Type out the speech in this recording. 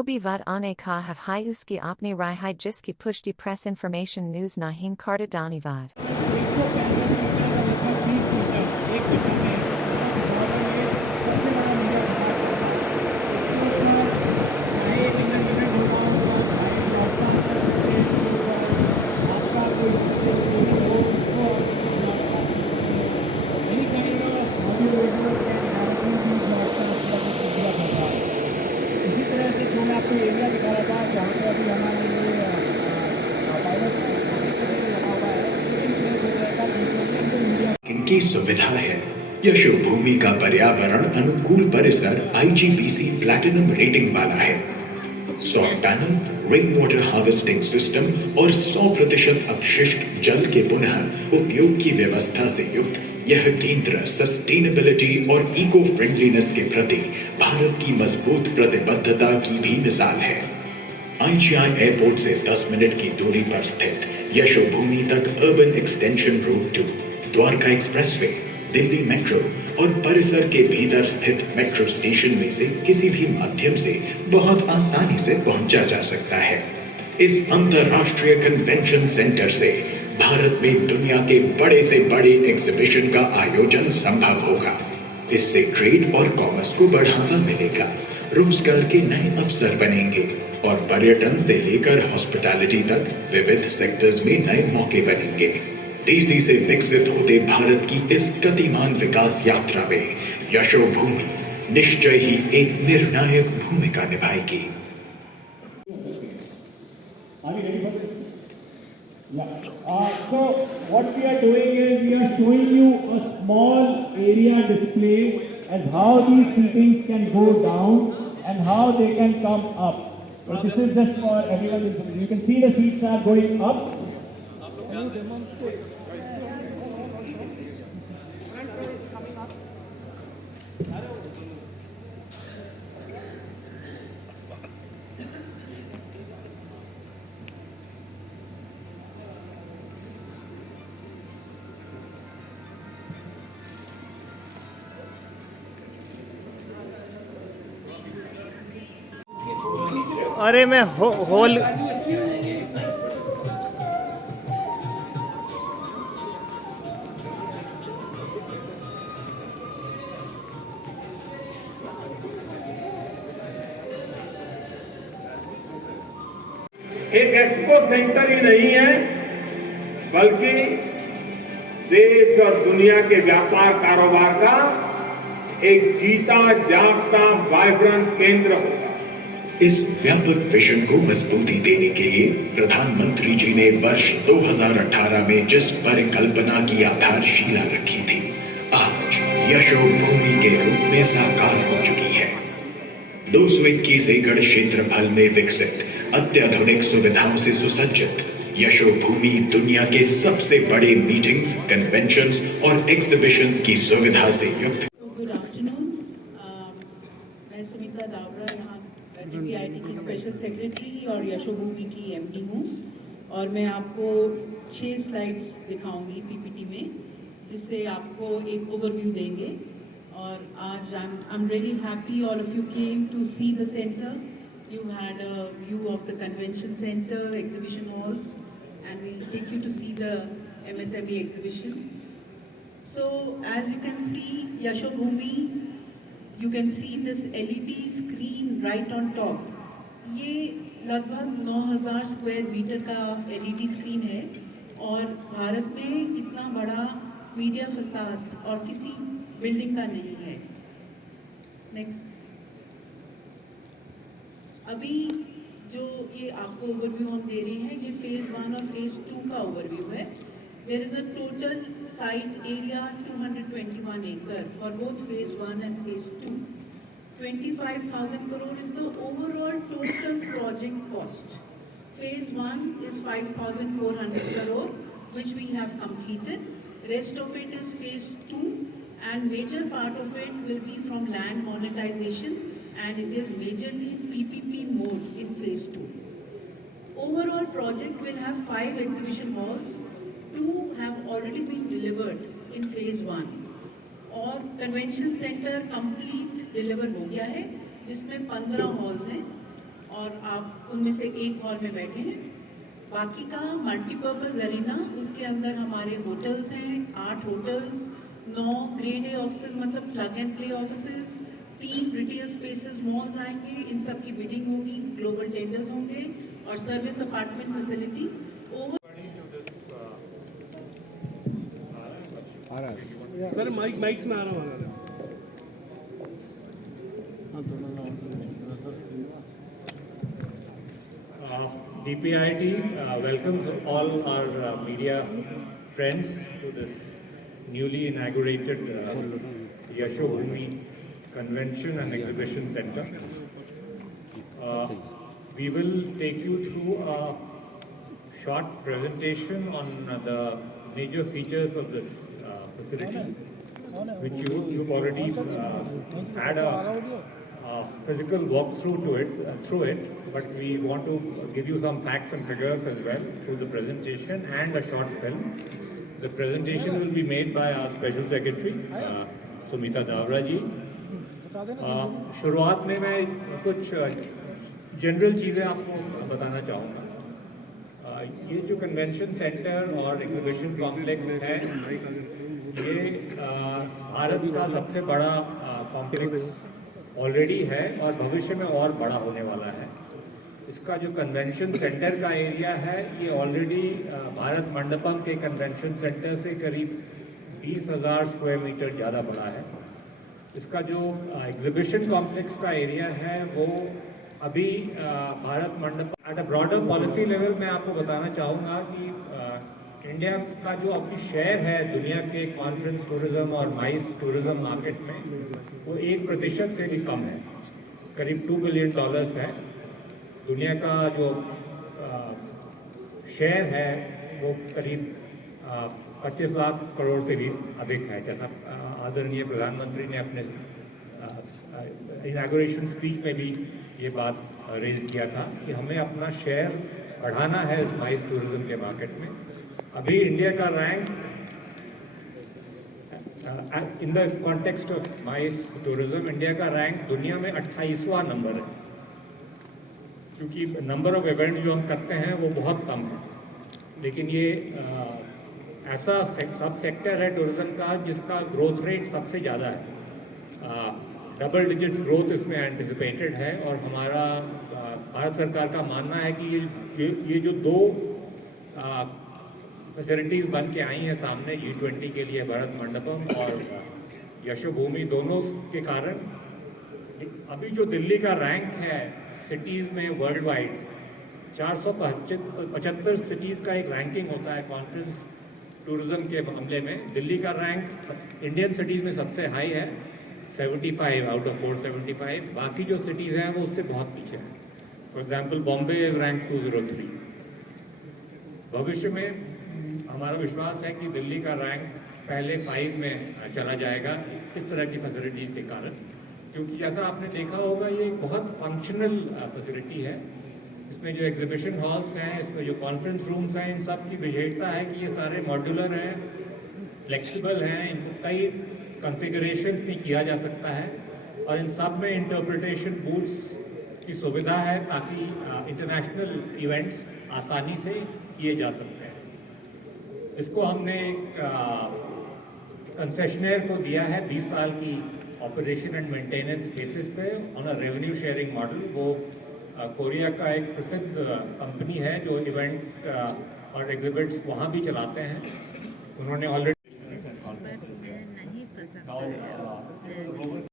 Sobi vad ane ka have hai uski apni rai hai jiski pushti press information news nahin karta danivad. इनकी सुविधा है यशोभूमि का पर्यावरण अनुकूल परिसर IGBC प्लैटिनम रेटिंग वाला है। सौर panel, rain water harvesting system और 100% अपशिष्ट जल के पुनः उपयोग की व्यवस्था से युक्त यह केंद्र सस्टेनेबिलिटी और इको फ्रेंडलीनेस के प्रति भारत की मजबूत प्रतिबद्धता की भी मिसाल है। IGI एयरपोर्ट से 10 मिनट की दूरी पर स्थित यशोभूमि तक urban extension route 2, Dwarka expressway, Delhi metro और परिसर के भीतर स्थित मेट्रो स्टेशन में से किसी भी माध्यम से बहुत आसानी से पहुंचा जा सकता है। इस अंतरराष्ट्रीय कन्वेंशन सेंटर से भारत में दुनिया के बड़े से बड़े एग्जीबिशन का आयोजन संभव होगा। इससे ट्रेड और कॉमर्स को बढ़ावा मिलेगा, रोजगार के नए अवसर बनेंगे और पर्यटन से लेकर हॉस्पिटैलिटी तक विविध सेक्टर्स में नए मौके बनेंगे। तेजी से विकसित होते भारत की इस गतिमान विकास यात्रा में यशोभूमि निश्चय ही एक निर्णायक भूमिका निभाएगी। So what we are doing is we are showing you a small area display as how these seatings can go down and how they can come up. But this is just for everyone. You can see the seats are going up. अरे मैं whole एक expo centre ही नहीं है, बल्कि देश और दुनिया के व्यापार कारोबार का एक जीता जागता वाइब्रेंट केंद्र होगा। इस व्यापक विजन को मजबूती देने के लिए प्रधानमंत्री जी ने वर्ष 2018 में जिस परिकल्पना की आधारशिला रखी थी, आज यशोभूमि के रूप में साकार हो चुकी है। 221 एकड़ क्षेत्रफल में विकसित अत्याधुनिक सुविधाओं से सुसज्जित यशोभूमि दुनिया के सबसे बड़े मीटिंग्स, कन्वेंशंस और एग्जीबिशंस की सुविधा से युक्त। गुड आफ्टरनून, मैं सुमित्रा दावरा यहाँ PIT की स्पेशल सेक्रेटरी और यशोभूमि की MD हूँ और मैं आपको 6 स्लाइड्स दिखाऊंगी PPT में, जिससे आपको एक ओवरव्यू देंगे। और आज I'm really happy all of you came to see the center. You had a view of the convention center, exhibition halls, and we'll take you to see the MSME exhibition. So as you can see, Yashobhumi, you can see this LED screen right on top. ये लगभग 9000 square metre का LED screen है और भारत में इतना बड़ा media फसाद और किसी बिल्डिंग का नहीं है। नेक्स्ट, अभी जो ये आपको ओवरव्यू हम दे रहे हैं, ये फेज़ 1 और फेज़ 2 का ओवरव्यू है। There is a total site area 221 acre for both phase 1 and phase 2. 25,000 crore is the overall total project cost. Phase 1 is 5,400 crore, which we have completed. Rest of it is phase 2, and major part of it will be from land monetization, and it is majorly PPP mode in phase 2. Overall project will have 5 exhibition halls. 2 have already been delivered in phase 1 और convention centre complete deliver हो गया है, जिसमें 15 halls हैं और आप उनमें से एक हॉल में बैठे हैं। बाकी का मल्टीपर्पज़ अरीना, उसके अंदर हमारे होटल्स हैं, 8 होटल्स, 9 ग्रेड ए ऑफिसेज मतलब plug and play offices, 3 retail spaces malls आएंगे। इन सब की बिडिंग होगी, ग्लोबल टेंडर्स होंगे और service apartment facility over. Sir mics में आ रहा हूँ। DPIIT welcomes all our media friends to this newly inaugurated Yashobhoomi Convention and Exhibition Center. We will take you through a short presentation on the major features of this facility, which you've already had a physical walkthrough through it, but we want to give you some facts and figures as well through the presentation and a short film. The presentation will be made by our Special Secretary, Sumita Davra ji. शुरुआत में मैं कुछ general चीज़ें आपको बताना चाहूँगा। ये जो कन्वेंशन सेंटर और एग्जीबिशन कॉम्प्लेक्स है, ये भारत का सबसे बड़ा कॉम्प्लेक्स ऑलरेडी है और भविष्य में और बड़ा होने वाला है। इसका जो कन्वेंशन सेंटर का एरिया है, ये ऑलरेडी भारत मंडपम के कन्वेंशन सेंटर से करीब 20,000 स्क्वायर मीटर ज़्यादा बड़ा है। इसका जो एग्जीबिशन कॉम्प्लेक्स का एरिया है, वो अभी Bharat Mandapam at a broader policy level मैं आपको बताना चाहूँगा कि इंडिया का जो अभी शेयर है दुनिया के कॉन्फ्रेंस टूरिज्म और माइस टूरिज्म मार्केट में, वो 1% से भी कम है, करीब $2 बिलियन है। दुनिया का जो शेयर है वो करीब 25 लाख करोड़ से भी अधिक है। जैसा आदरणीय प्रधानमंत्री ने अपने इनॉग्रेशन स्पीच में भी ये बात रेज किया था कि हमें अपना शेयर बढ़ाना है इस माइस टूरिज्म के मार्केट में। अभी इंडिया का rank in the context of mice tourism, India का रैंक दुनिया में 28वां नंबर है, क्योंकि नंबर ऑफ इवेंट जो हम करते हैं वो बहुत कम है। लेकिन ये ऐसा सब सेक्टर है टूरिज्म का जिसका ग्रोथ रेट सबसे ज़्यादा है। डबल डिजिट ग्रोथ इसमें एंटिसिपेटेड है और हमारा भारत सरकार का मानना है कि ये जो 2 फैसिलिटीज़ बन के आई हैं सामने G20 के लिए, भारत मंडपम और यशोभूमि, दोनों के कारण अभी जो दिल्ली का रैंक है सिटीज़ में वर्ल्ड वाइड, 475 सिटीज़ का एक रैंकिंग होता है कॉन्फ्रेंस टूरिज्म के मामले में। दिल्ली का रैंक इंडियन सिटीज़ में सबसे हाई है, 75 आउट ऑफ 475। बाकी जो सिटीज़ हैं वो उससे बहुत पीछे हैं। For example Bombay is rank 203। भविष्य में हमारा विश्वास है कि दिल्ली का रैंक पहले 5 में चला जाएगा इस तरह की फैसिलिटीज़ के कारण, क्योंकि जैसा आपने देखा होगा ये एक बहुत फंक्शनल फैसिलिटी है। इसमें जो एग्जीबिशन हॉल्स हैं, इसमें जो कॉन्फ्रेंस रूम्स हैं, इन सब की विशेषता है कि ये सारे मॉड्यूलर हैं, फ्लेक्सिबल हैं, इनको कई कॉन्फ़िगरेशन भी किया जा सकता है और इन सब में इंटरप्रिटेशन बूथ्स की सुविधा है ताकि इंटरनेशनल इवेंट्स आसानी से किए जा सकते हैं। इसको हमने एक कंसेशनर को दिया है 20 साल की ऑपरेशन एंड मेंटेनेंस बेसिस पे on a revenue sharing model. वो कोरिया का एक प्रसिद्ध कंपनी है जो इवेंट और एग्जिबिट्स वहाँ भी चलाते हैं। उन्होंने ऑलरेडी